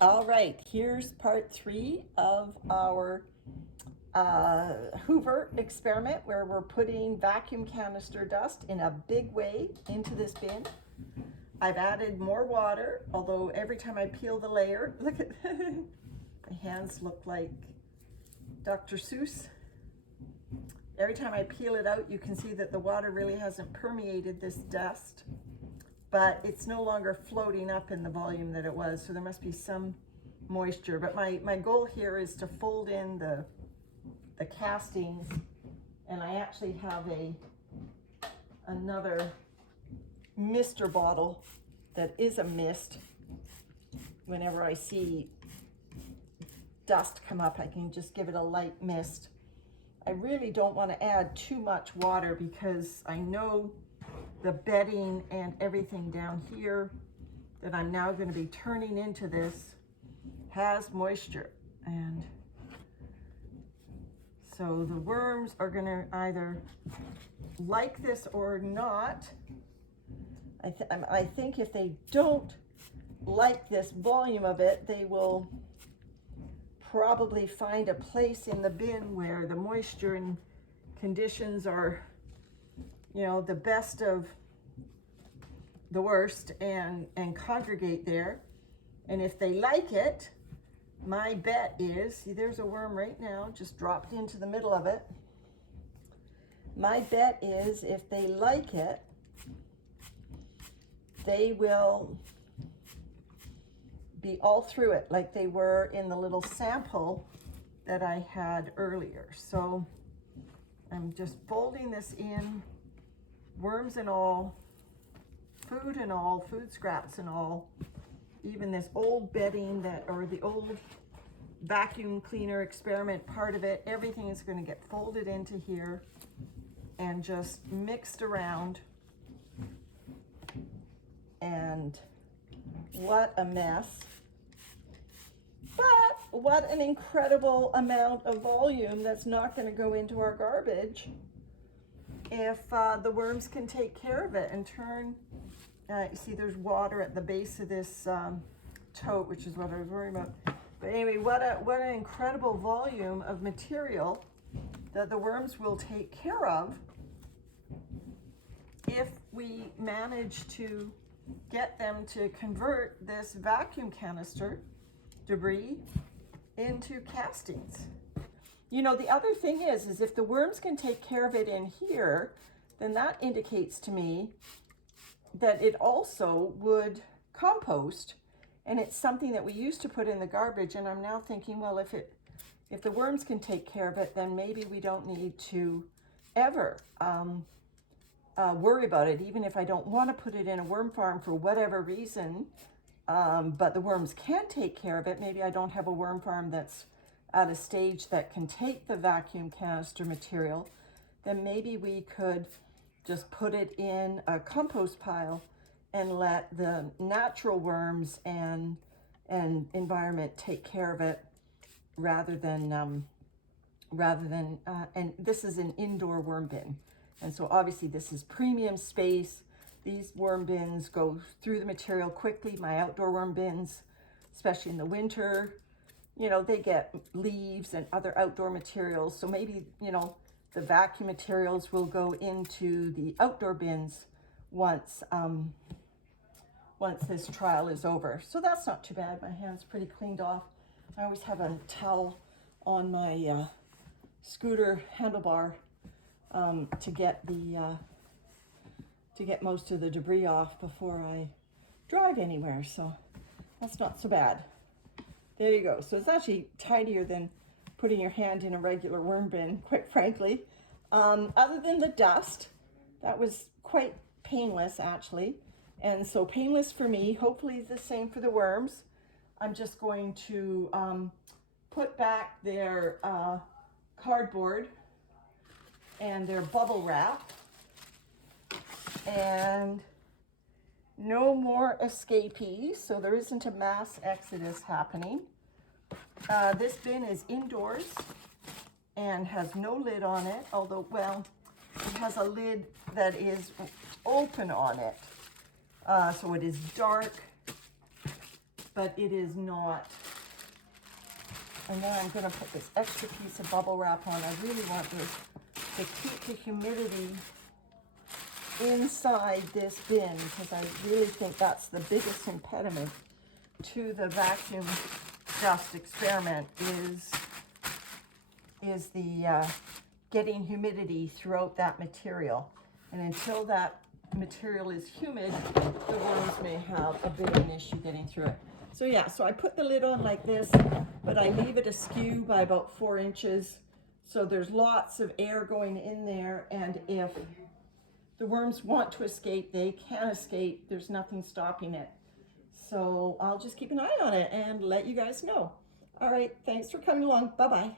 All right, here's part 3 of our Hoover experiment where we're putting vacuum canister dust in a big way into this bin. I've added more water, although every time I peel the layer, look at my hands look like Dr. Seuss. Every time I peel it out, you can see that the water really hasn't permeated this dust, but it's no longer floating up in the volume that it was, so there must be some moisture. But my goal here is to fold in the castings, and I actually have another mister bottle that is a mist. Whenever I see dust come up, I can just give it a light mist. I really don't want to add too much water because I know the bedding and everything down here that I'm now going to be turning into this has moisture, and so the worms are going to either like this or not. I think if they don't like this volume of it, they will probably find a place in the bin where the moisture and conditions are, you know, the best of the worst, and congregate there. And if they like it, my bet is, see, there's a worm right now, just dropped into the middle of it. My bet is if they like it, they will be all through it like they were in the little sample that I had earlier. So I'm just folding this in, worms and all, food and all, food scraps and all, even this old bedding or the old vacuum cleaner experiment part of it, everything is going to get folded into here and just mixed around. And what a mess. But what an incredible amount of volume that's not going to go into our garbage if the worms can take care of it and turn. You see there's water at the base of this tote, which is what I was worried about. But anyway, what an incredible volume of material that the worms will take care of if we manage to get them to convert this vacuum canister debris into castings. You know, the other thing is if the worms can take care of it in here, then that indicates to me that it also would compost, and it's something that we used to put in the garbage. And I'm now thinking, well, if the worms can take care of it, then maybe we don't need to ever worry about it, even if I don't want to put it in a worm farm for whatever reason, but the worms can take care of it. Maybe I don't have a worm farm that's at a stage that can take the vacuum canister material, then maybe we could just put it in a compost pile and let the natural worms and environment take care of it rather than and this is an indoor worm bin. And so obviously this is premium space. These worm bins go through the material quickly. My outdoor worm bins, especially in the winter, you know, they get leaves and other outdoor materials. So maybe, you know, the vacuum materials will go into the outdoor bins once this trial is over. So that's not too bad. My hand's pretty cleaned off. I always have a towel on my scooter handlebar to get most of the debris off before I drive anywhere. So that's not so bad. There you go. So it's actually tidier than putting your hand in a regular worm bin, quite frankly. Other than the dust, that was quite painless actually. And so painless for me, hopefully the same for the worms. I'm just going to put back their cardboard and their bubble wrap, and no more escapees, so there isn't a mass exodus happening. This bin is indoors and has no lid on it, although, well, it has a lid that is open on it. So it is dark, but it is not. And then I'm going to put this extra piece of bubble wrap on. I really want this to keep the humidity inside this bin, because I really think that's the biggest impediment to the vacuum dust experiment is the getting humidity throughout that material. And until that material is humid, the worms may have a bit of an issue getting through it. So yeah, so I put the lid on like this, but I leave it askew by about 4 inches. So there's lots of air going in there, and if the worms want to escape, they can escape. There's nothing stopping it. So I'll just keep an eye on it and let you guys know. All right, thanks for coming along. Bye-bye.